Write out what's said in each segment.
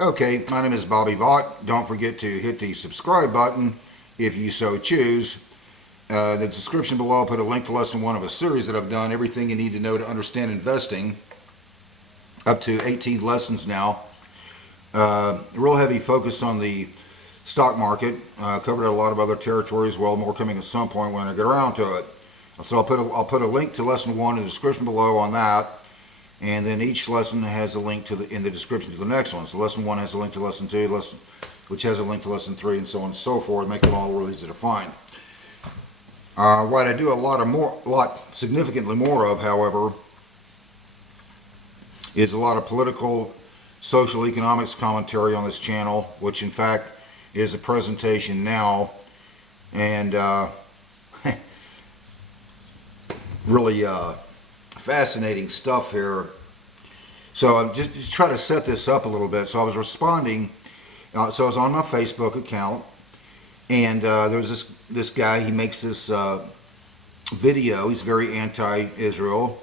Okay, my name is Bobby Vaught. Don't forget to hit the subscribe button if you so choose. The description below, I'll put a link to lesson 1 of a series that I've done, everything you need to know to understand investing, up to 18 lessons now. Real heavy focus on the stock market. Covered a lot of other territories as well, more coming at some point when I get around to it. So I'll put a link to lesson 1 in the description below on that. And then each lesson has a link to in the description to the next one. So lesson 1 has a link to lesson 2, which has a link to lesson 3, and so on and so forth, make them all really easy to find. What I do significantly more of, however, is a lot of political, social, economics commentary on this channel, which in fact is a presentation now, and really fascinating stuff here. So I'm just trying to set this up a little bit. So I was responding, so I was on my Facebook account, and there was this guy. He makes this video. He's very anti-Israel.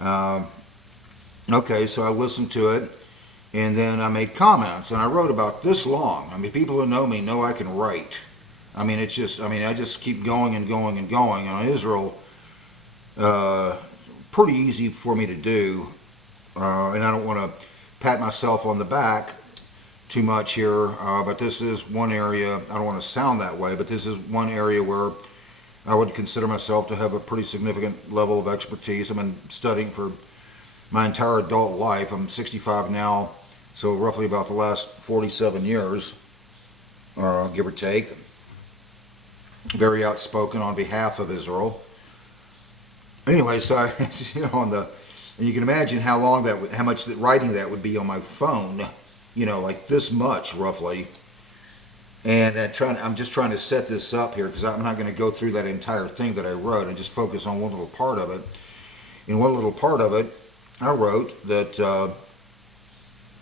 Okay, so I listened to it, and then I made comments, and I wrote about this long. I mean, people who know me know I can write. I mean, it's just, I just keep going and going and going. And on Israel, pretty easy for me to do, and I don't want to pat myself on the back too much here, but this is one area, I don't want to sound that way, but this is one area where I would consider myself to have a pretty significant level of expertise. I've been studying for my entire adult life. I'm 65 now, so roughly about the last 47 years, give or take. Very outspoken on behalf of Israel. Anyway, so I, and you can imagine how much writing that would be on my phone, like this much roughly. And I'm just trying to set this up here because I'm not going to go through that entire thing that I wrote and just focus on one little part of it. In one little part of it, I wrote that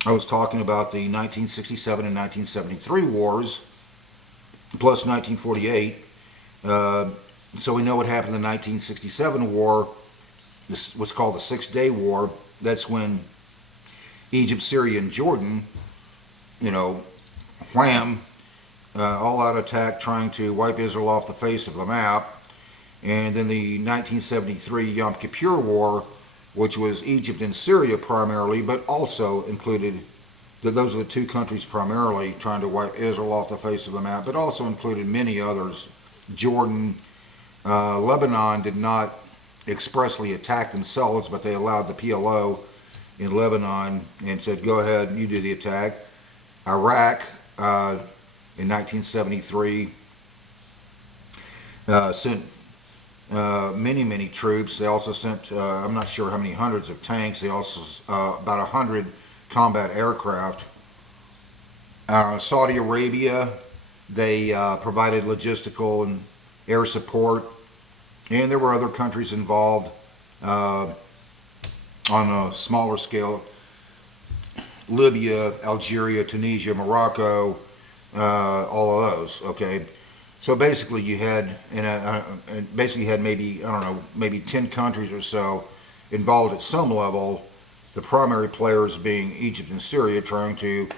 I was talking about the 1967 and 1973 wars, plus 1948. So we know what happened in the 1967 war. This was called the Six-Day War. That's when Egypt, Syria, and Jordan, wham, all-out attack trying to wipe Israel off the face of the map. And then the 1973 Yom Kippur War, which was Egypt and Syria primarily, but also included, those are the two countries primarily trying to wipe Israel off the face of the map, but also included many others. Jordan, Lebanon did not expressly attack themselves, but they allowed the PLO in Lebanon and said, go ahead, you do the attack. Iraq, in 1973, sent many troops. They also sent, I'm not sure how many hundreds of tanks. They also, about 100 combat aircraft. Saudi Arabia, they provided logistical and air support. And there were other countries involved on a smaller scale. Libya, Algeria, Tunisia, Morocco, all of those, okay? So basically you had, maybe, I don't know, maybe 10 countries or so involved at some level, the primary players being Egypt and Syria trying to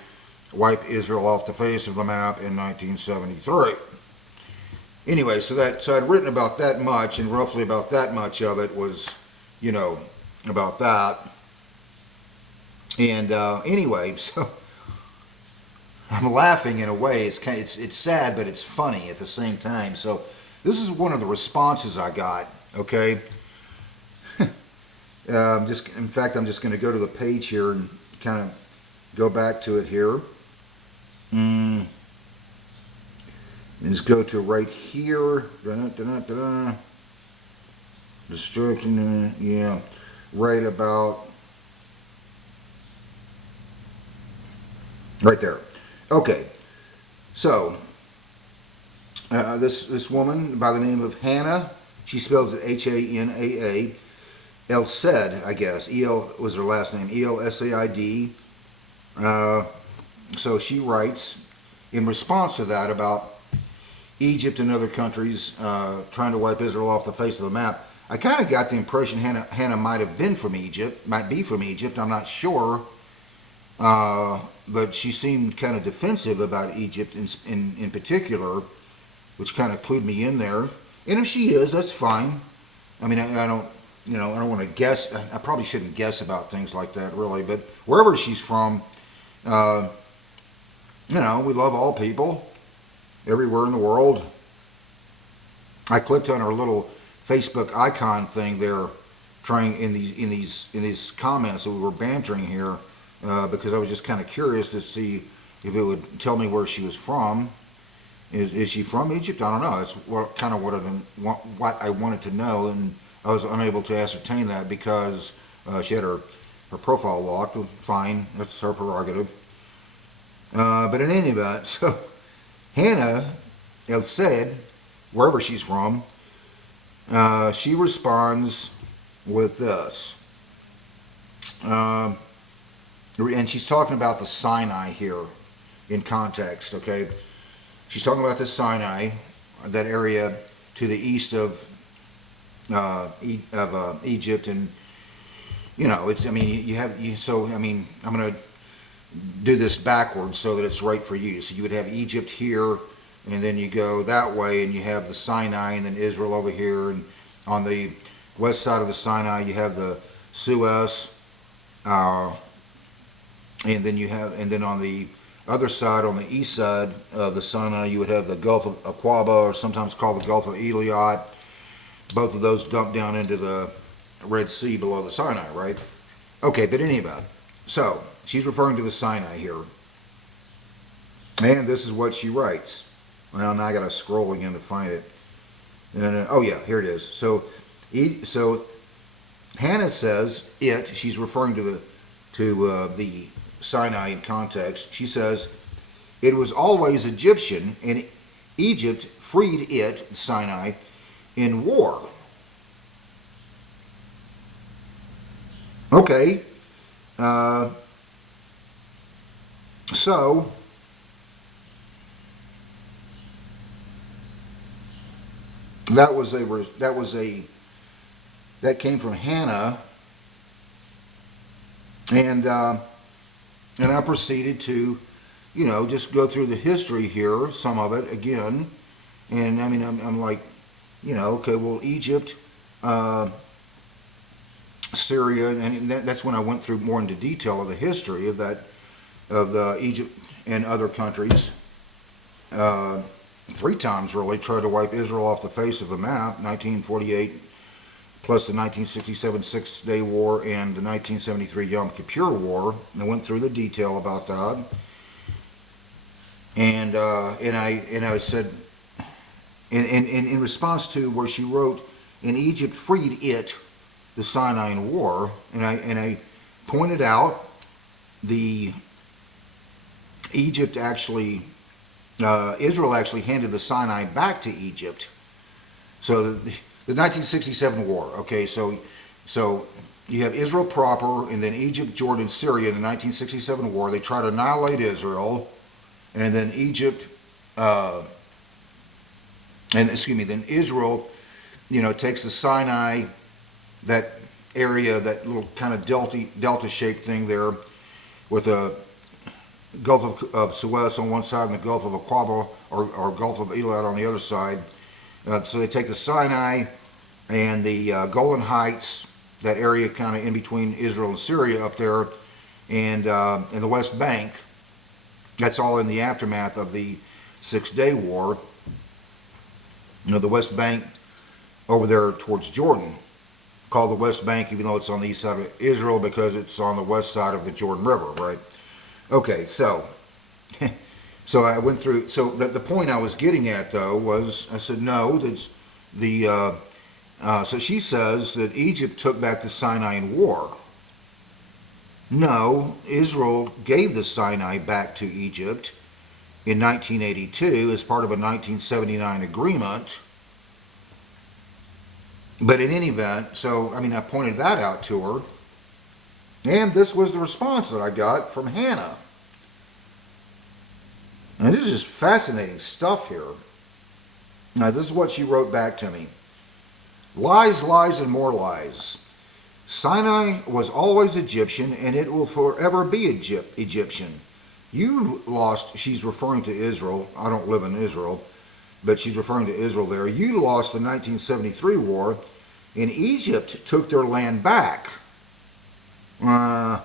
wipe Israel off the face of the map in 1973. Anyway, so I'd written about that much, and roughly about that much of it was, about that. And anyway, so I'm laughing in a way. It's sad, but it's funny at the same time. So this is one of the responses I got. Okay. In fact, I'm just going to go to the page here and kind of go back to it here. Just go to right here. Destruction, yeah, right about right there. Okay, so this woman by the name of Hannah, she spells it H-A-N-A-A, El-Said, I guess. E-L was her last name, E-L-S-A-I-D. So she writes in response to that about Egypt and other countries trying to wipe Israel off the face of the map. I kind of got the impression Hannah might be from Egypt. I'm not sure. But she seemed kind of defensive about Egypt in particular, which kind of clued me in there. And if she is, that's fine. I mean, I don't, I don't want to guess. I probably shouldn't guess about things like that, really. But wherever she's from, uh, we love all people everywhere in the world. I clicked on her little Facebook icon thing there, trying in these comments that we were bantering here, because I was just kind of curious to see if it would tell me where she was from. Is she from Egypt? I don't know. That's what I wanted to know, and I was unable to ascertain that because she had her profile locked. Fine, that's her prerogative. But in any event, so Hannah El said, wherever she's from, she responds with this. And she's talking about the Sinai here in context, okay? She's talking about the Sinai, that area to the east of Egypt, and it's. I mean, So I mean, I'm going to do this backwards so that it's right for you. So you would have Egypt here, and then you go that way, and you have the Sinai, and then Israel over here, and on the west side of the Sinai, you have the Suez, and then on the other side, on the east side of the Sinai, you would have the Gulf of Aqaba, or sometimes called the Gulf of Eliot. Both of those dump down into the Red Sea below the Sinai, right? Okay, but anyway, so she's referring to the Sinai here. And this is what she writes. Well, now I got to scroll again to find it. And, oh yeah, here it is. So Hannah says she's referring to the Sinai in context. She says, it was always Egyptian, and Egypt freed it, Sinai, in war. Okay. So that came from Hannah, and I proceeded to, just go through the history here, some of it again, and I mean, I'm like, okay, well, Egypt, Syria, and that's when I went through more into detail of the history of the Egypt and other countries. 3 times really tried to wipe Israel off the face of the map, 1948 plus the 1967 Six-Day War and the 1973 Yom Kippur War. And I went through the detail about that, and I said, in response to where she wrote, "And Egypt freed it, the Sinai in war," and I pointed out Egypt actually. Israel actually handed the Sinai back to Egypt. So the 1967 war, okay, so you have Israel proper, and then Egypt, Jordan, Syria in the 1967 war. They try to annihilate Israel, and then then Israel, takes the Sinai, that area, that little kind of delta-shaped thing there, with a Gulf of Suez on one side and the Gulf of Aqaba or Gulf of Eliot on the other side. So they take the Sinai and the Golan Heights, that area kind of in between Israel and Syria up there, and the West Bank. That's all in the aftermath of the Six-Day War. The West Bank over there towards Jordan, called the West Bank, even though it's on the east side of Israel, because it's on the west side of the Jordan River, right? Okay, so I went through. So the point I was getting at, though, was I said no. So she says that Egypt took back the Sinai in war. No, Israel gave the Sinai back to Egypt in 1982 as part of a 1979 agreement. But in any event, I pointed that out to her. And this was the response that I got from Hannah. And this is just fascinating stuff here. Now, this is what she wrote back to me. Lies, lies, and more lies. Sinai was always Egyptian, and it will forever be Egyptian. You lost, she's referring to Israel. I don't live in Israel, but she's referring to Israel there. You lost the 1973 war, and Egypt took their land back. Well,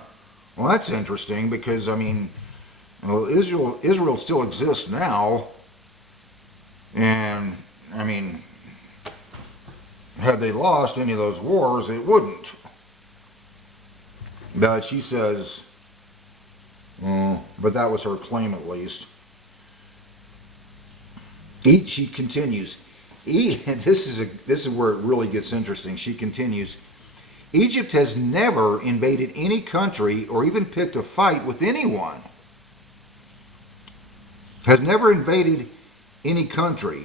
that's interesting because, I mean, well, Israel still exists now, and, I mean, had they lost any of those wars, it wouldn't. But she says, but that was her claim at least. She continues, and this is where it really gets interesting. She continues, Egypt has never invaded any country or even picked a fight with anyone. Has never invaded any country.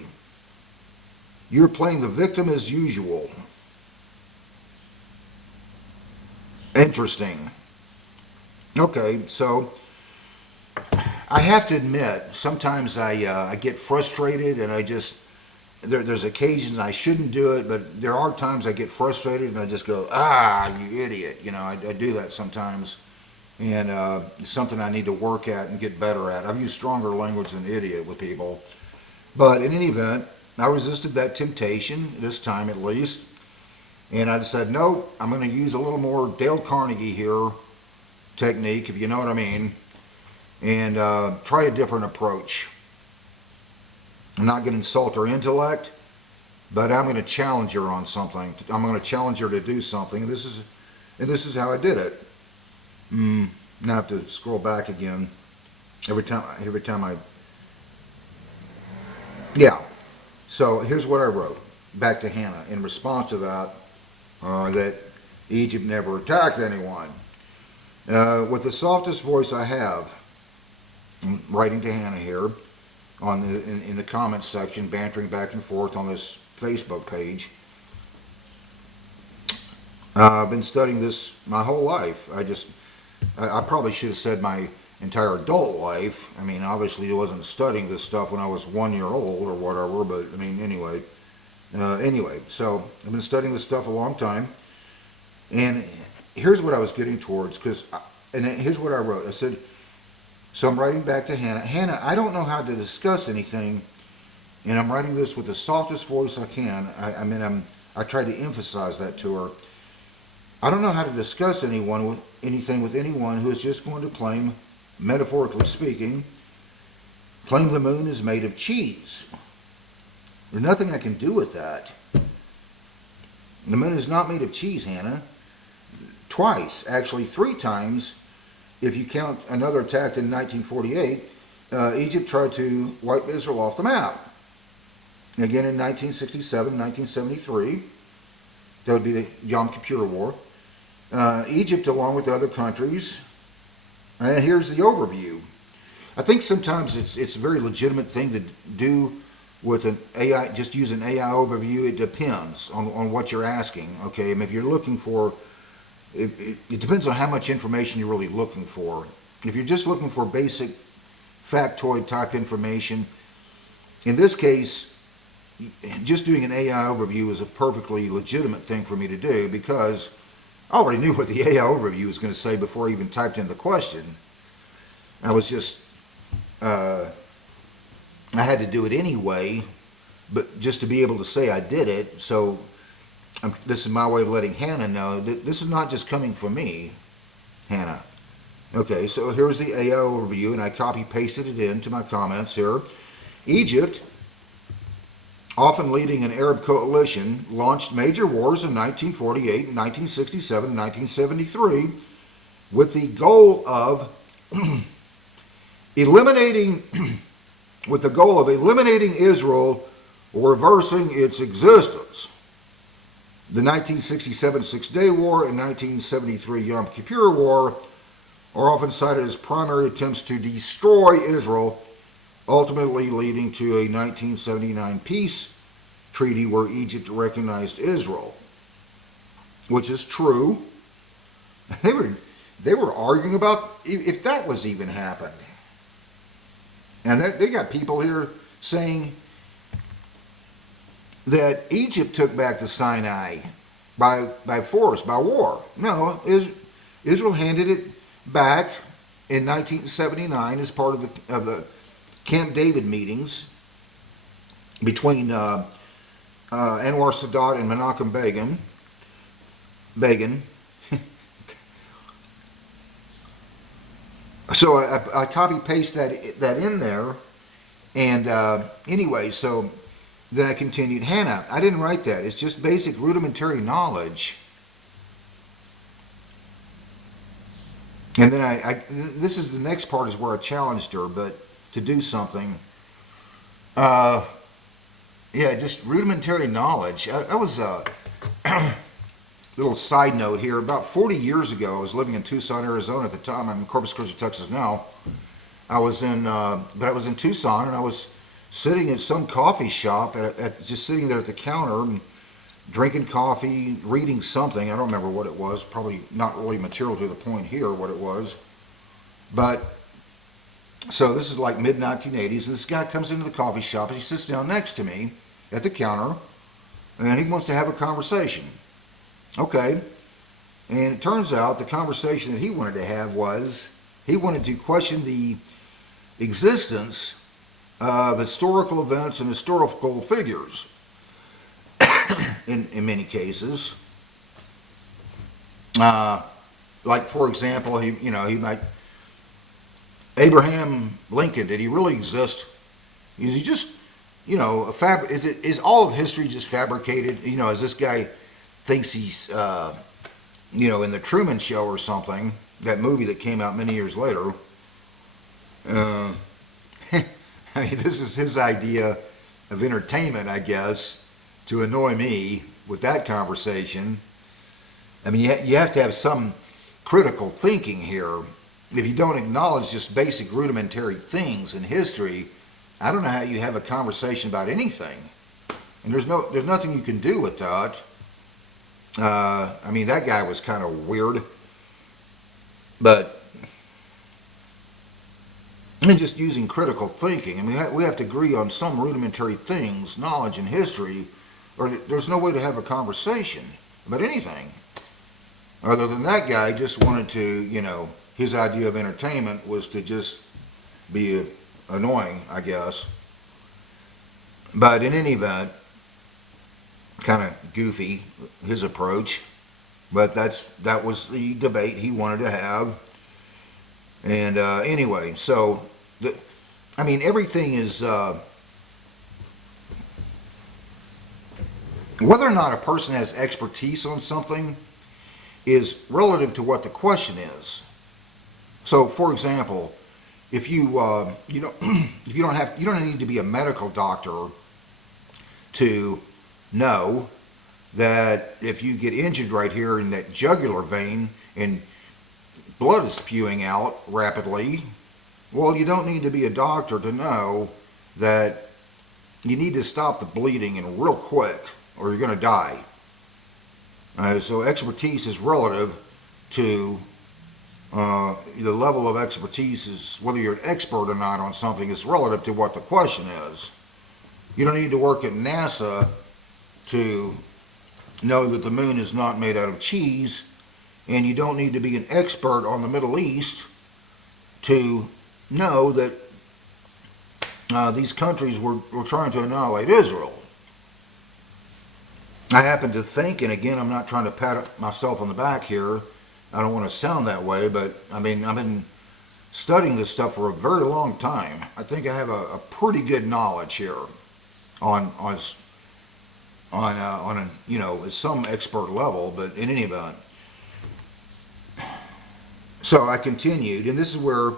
You're playing the victim as usual. Interesting. Okay, so I have to admit, sometimes I get frustrated, and I just there's occasions I shouldn't do it, but there are times I get frustrated and I just go, you idiot. You know, I do that sometimes, and it's something I need to work at and get better at. I've used stronger language than idiot with people, but in any event, I resisted that temptation this time at least. And I decided, nope, I'm going to use a little more Dale Carnegie here technique, if you know what I mean, and try a different approach. I'm not going to insult her intellect, but I'm going to challenge her on something. I'm going to challenge her to do something, and this is how I did it. Now I have to scroll back again every time I. Yeah. So here's what I wrote back to Hannah in response to that. That Egypt never attacked anyone. With the softest voice I have, I'm writing to Hannah here in the comments section, bantering back and forth on this Facebook page. I've been studying this my whole life. I probably should have said my entire adult life. I mean, obviously I wasn't studying this stuff when I was 1 year old or whatever, but I mean, anyway. So I've been studying this stuff a long time, and here's what I was getting towards, and here's what I wrote. I said, so I'm writing back to Hannah. Hannah, I don't know how to discuss anything, and I'm writing this with the softest voice I can. I tried to emphasize that to her. I don't know how to discuss anything with anyone who is just going to claim, metaphorically speaking, claim the moon is made of cheese. There's nothing I can do with that. The moon is not made of cheese, Hannah. Twice, actually 3 times, if you count another attack in 1948, Egypt tried to wipe Israel off the map. Again in 1967, 1973, that would be the Yom Kippur War. Egypt, along with other countries, and here's the overview. I think sometimes it's a very legitimate thing to do with an AI, just use an AI overview. It depends on what you're asking, okay? I mean, if you're looking for, it depends on how much information you're really looking for. If you're just looking for basic factoid type information, in this case, just doing an AI overview is a perfectly legitimate thing for me to do because I already knew what the AI overview was going to say before I even typed in the question. I was just, I had to do it anyway, but just to be able to say I did it. So this is my way of letting Hannah know that this is not just coming from me, Hannah. Okay, so here's the AI overview, and I copy-pasted it into my comments here. Egypt, often leading an Arab coalition, launched major wars in 1948, 1967, 1973, with the goal of eliminating Israel or reversing its existence. The 1967 Six-Day War and 1973 Yom Kippur War are often cited as primary attempts to destroy Israel, ultimately leading to a 1979 peace treaty where Egypt recognized Israel, which is true. They were arguing about if that was even happened. And they got people here saying that Egypt took back the Sinai by force, by war. No, Israel handed it back in 1979 as part of the Camp David meetings between Anwar Sadat and Menachem Begin. So I copy paste that in there, and anyway, so then I continued. Hannah, I didn't write that. It's just basic rudimentary knowledge. And then this is the next part is where I challenged her, but to do something. Yeah, just rudimentary knowledge. I was little side note here. About 40 years ago, I was living in Tucson, Arizona at the time. I'm in Corpus Christi, Texas now. I was in Tucson, and I was sitting at some coffee shop, just sitting there at the counter and drinking coffee, reading something. I don't remember what it was. Probably not really material to the point here what it was. But so this is like mid-1980s, and this guy comes into the coffee shop, and he sits down next to me at the counter, and he wants to have a conversation. Okay, and it turns out the conversation that he wanted to have was he wanted to question the existence of historical events and historical figures in many cases. Like, for example, he might, Abraham Lincoln, did he really exist? Is he just, is all of history just fabricated? Is this guy thinks he's, in the Truman Show or something, that movie that came out many years later. I mean, this is his idea of entertainment, I guess, to annoy me with that conversation. I mean, you have to have some critical thinking here. If you don't acknowledge just basic rudimentary things in history, I don't know how you have a conversation about anything. And there's nothing you can do with that. I mean, that guy was kind of weird, but I mean, just using critical thinking. I mean, we have to agree on some rudimentary things, knowledge and history, or there's no way to have a conversation about anything. Other than that guy just wanted to, his idea of entertainment was to just be annoying, I guess. But in any event, kind of goofy, his approach, but that was the debate he wanted to have. And anyway, so everything is whether or not a person has expertise on something is relative to what the question is. So, for example, if you you don't need to be a medical doctor to know that if you get injured right here in that jugular vein and blood is spewing out rapidly, well, you don't need to be a doctor to know that you need to stop the bleeding and real quick or you're going to die. So expertise is relative to the level of expertise is whether you're an expert or not on something is relative to what the question is. You don't need to work at NASA to know that the moon is not made out of cheese, and you don't need to be an expert on the Middle East to know that these countries were trying to annihilate Israel. I happen to think, and again, I'm not trying to pat myself on the back here, I don't want to sound that way, but I mean, I've been studying this stuff for a very long time. I think I have a pretty good knowledge here on some expert level, but in any event. So I continued, and this is where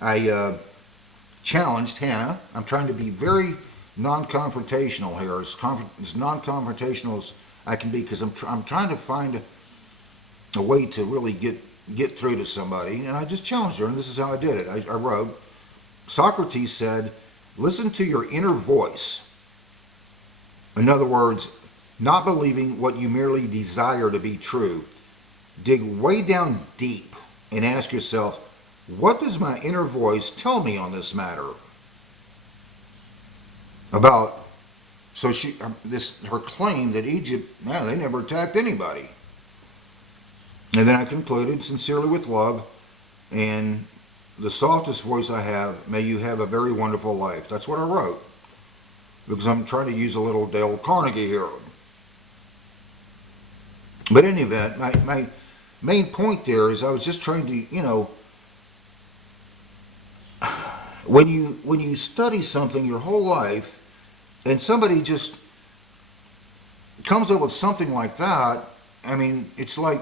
I challenged Hannah. I'm trying to be very non-confrontational here, as non-confrontational as I can be, because I'm trying to find a way to really get through to somebody, and I just challenged her, and this is how I did it. I wrote, Socrates said, listen to your inner voice. In other words, not believing what you merely desire to be true. Dig way down deep and ask yourself, what does my inner voice tell me on this matter? About So her claim that Egypt, no, they never attacked anybody. And then I concluded, sincerely with love and the softest voice I have, may you have a very wonderful life. That's what I wrote, because I'm trying to use a little Dale Carnegie here. But in any event, my main point there is I was just trying to, when you study something your whole life and somebody just comes up with something like that, I mean, it's like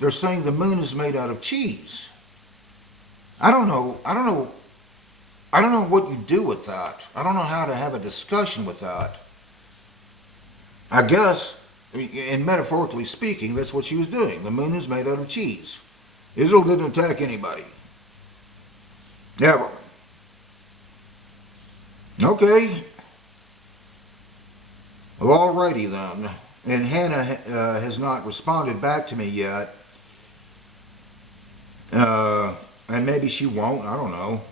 they're saying the moon is made out of cheese. I don't know what you do with that. I don't know how to have a discussion with that. I guess, and metaphorically speaking, that's what she was doing. The moon is made out of cheese. Israel didn't attack anybody. Never. Okay. Well, alrighty then. And Hannah has not responded back to me yet. And maybe she won't, I don't know.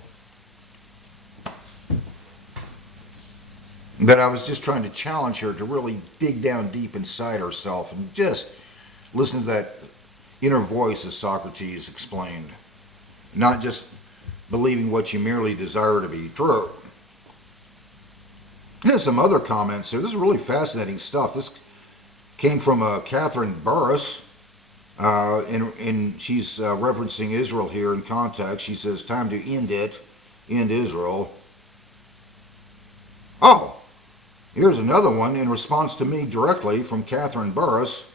But I was just trying to challenge her to really dig down deep inside herself and just listen to that inner voice, as Socrates explained. Not just believing what you merely desire to be true. There's some other comments here. This is really fascinating stuff. This came from Catherine Burris, and she's referencing Israel here in context. She says, time to end Israel. Oh, here's another one in response to me directly from Catherine Burris.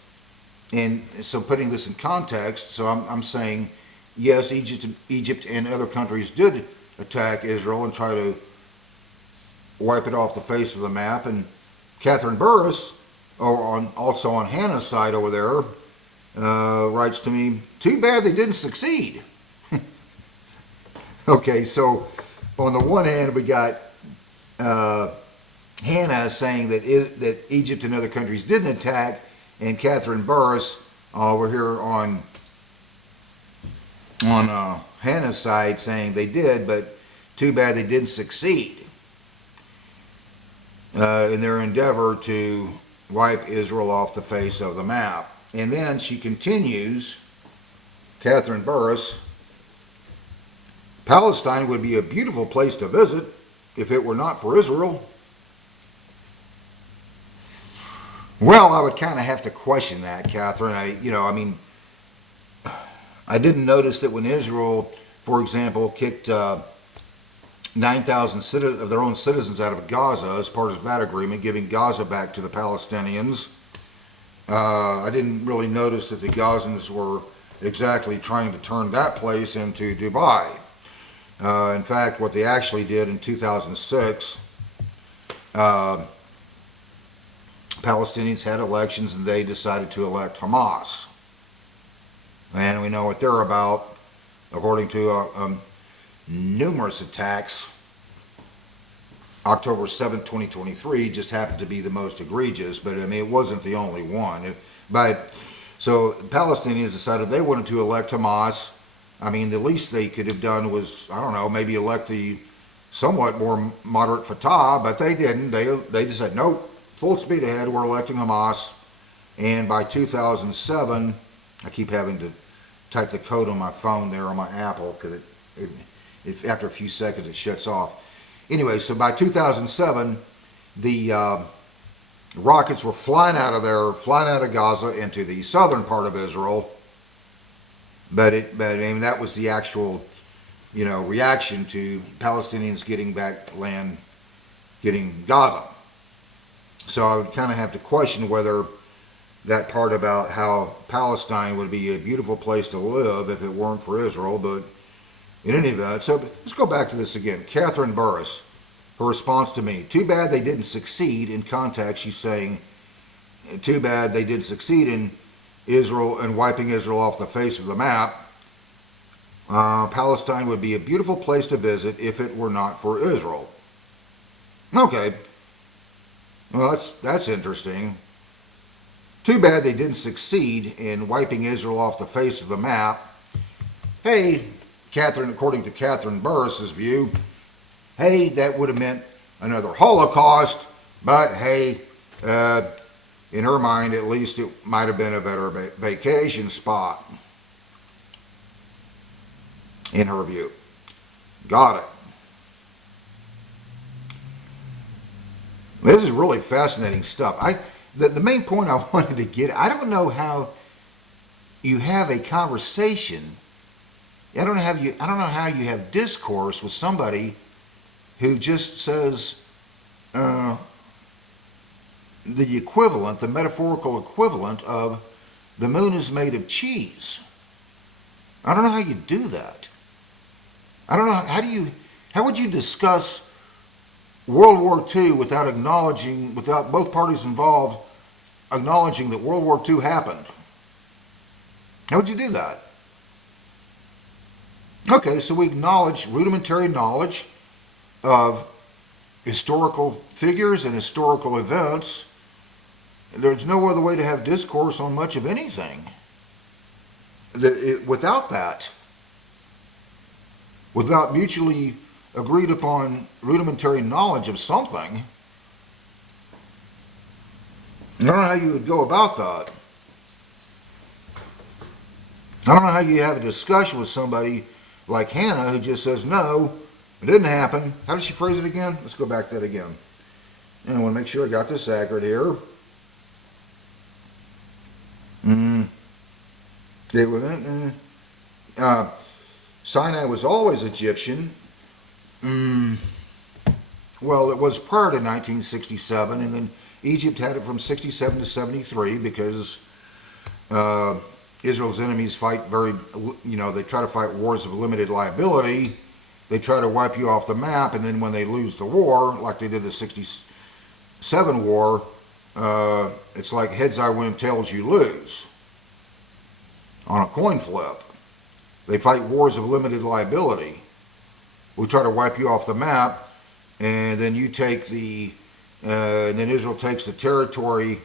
And so putting this in context, so I'm saying, yes, Egypt and other countries did attack Israel and try to wipe it off the face of the map. And Catherine Burris, also on Hannah's side over there, writes to me, too bad they didn't succeed. Okay, so on the one hand, we got Hannah saying that Egypt and other countries didn't attack, and Catherine Burris over here on Hannah's side saying they did, but too bad they didn't succeed in their endeavor to wipe Israel off the face of the map. And then she continues, Catherine Burris, Palestine would be a beautiful place to visit if it were not for Israel. Well, I would kind of have to question that, Catherine. I didn't notice that when Israel, for example, kicked 9,000 of their own citizens out of Gaza as part of that agreement, giving Gaza back to the Palestinians. I didn't really notice that the Gazans were exactly trying to turn that place into Dubai. In fact, what they actually did in 2006, Palestinians had elections and they decided to elect Hamas. And we know what they're about, according to numerous attacks. October 7th, 2023 just happened to be the most egregious, but I mean, it wasn't the only one. So Palestinians decided they wanted to elect Hamas. I mean, the least they could have done was, I don't know, maybe elect the somewhat more moderate Fatah, but they didn't. They just said, nope, full speed ahead, we're electing Hamas. And by 2007, I keep having to type the code on my phone there on my Apple, because after a few seconds it shuts off. Anyway, so by 2007, the rockets were flying out of Gaza into the southern part of Israel. But I mean, that was the actual, reaction to Palestinians getting back land, getting Gaza. So I would kind of have to question whether that part about how Palestine would be a beautiful place to live if it weren't for Israel, but in any event, so let's go back to this again. Catherine Burris, her response to me, too bad they didn't succeed. In context, she's saying, too bad they did succeed in Israel and wiping Israel off the face of the map. Palestine would be a beautiful place to visit if it were not for Israel. Okay, well, that's interesting. Too bad they didn't succeed in wiping Israel off the face of the map. Hey, Catherine, according to Catherine Burris's view, hey, that would have meant another Holocaust, But hey, in her mind, at least it might have been a better vacation spot, in her view. Got it. This is really fascinating stuff. The main point I wanted to get, I don't know how you have a conversation. I don't know how you have discourse with somebody who just says the equivalent, the metaphorical equivalent of the moon is made of cheese. I don't know how you do that. I don't know, how would you discuss World War II without both parties involved acknowledging that World War II happened? How would you do that? Okay, so we acknowledge rudimentary knowledge of historical figures and historical events. There's no other way to have discourse on much of anything without that. Without mutually agreed upon rudimentary knowledge of something. I don't know how you would go about that. I don't know how you have a discussion with somebody like Hannah who just says, no, it didn't happen. How does she phrase it again? Let's go back to that again. And I want to make sure I got this accurate here. Sinai was always Egyptian. Well, it was prior to 1967, and then Egypt had it from 67 to 73 because Israel's enemies fight they try to fight wars of limited liability. They try to wipe you off the map, and then when they lose the war, like they did the 67 war, it's like heads I win, tails you lose on a coin flip. They fight wars of limited liability. We try to wipe you off the map, and then you take and then Israel takes the territory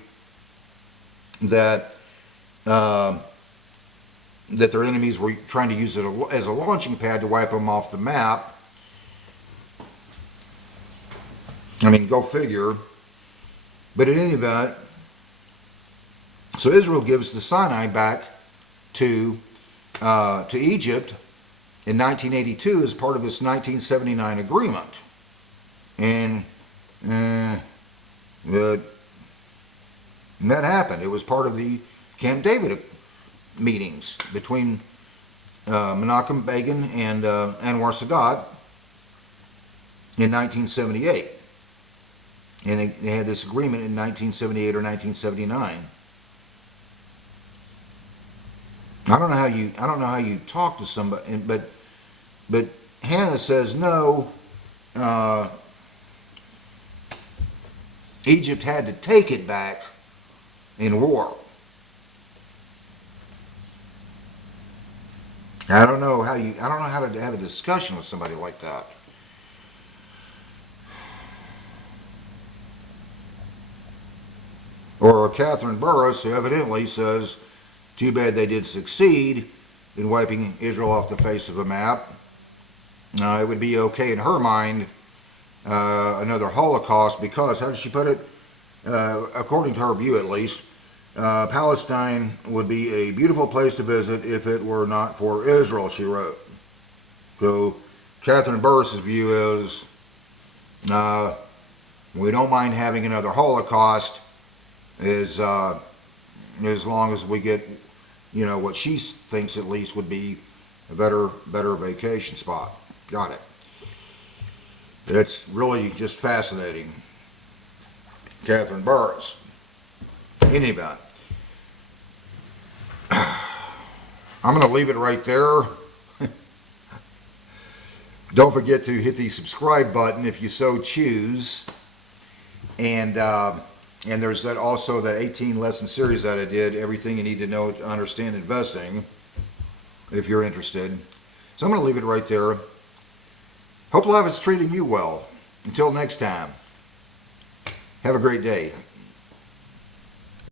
that their enemies were trying to use it as a launching pad to wipe them off the map. I mean, go figure. But in any event, so Israel gives the Sinai back to Egypt in 1982 as part of this 1979 agreement. And that happened. It was part of the Camp David meetings between Menachem Begin and Anwar Sadat in 1978. And they had this agreement in 1978 or 1979. I don't know how you talk to somebody, but Hannah says no. Egypt had to take it back in war. I don't know how to have a discussion with somebody like that. Or Catherine Burris, who evidently says, too bad they did succeed in wiping Israel off the face of the map. It would be okay in her mind, another Holocaust, because, how does she put it? According to her view at least, Palestine would be a beautiful place to visit if it were not for Israel, she wrote. So Catherine Burris's view is, we don't mind having another Holocaust as long as we get, what she thinks at least would be a better vacation spot. Got it. It's really just fascinating. Catherine Burris. In any event, I'm going to leave it right there. Don't forget to hit the subscribe button if you so choose. And there's also that 18 lesson series that I did, Everything You Need to Know to Understand Investing, if you're interested. So I'm going to leave it right there. Hope life is treating you well. Until next time, have a great day.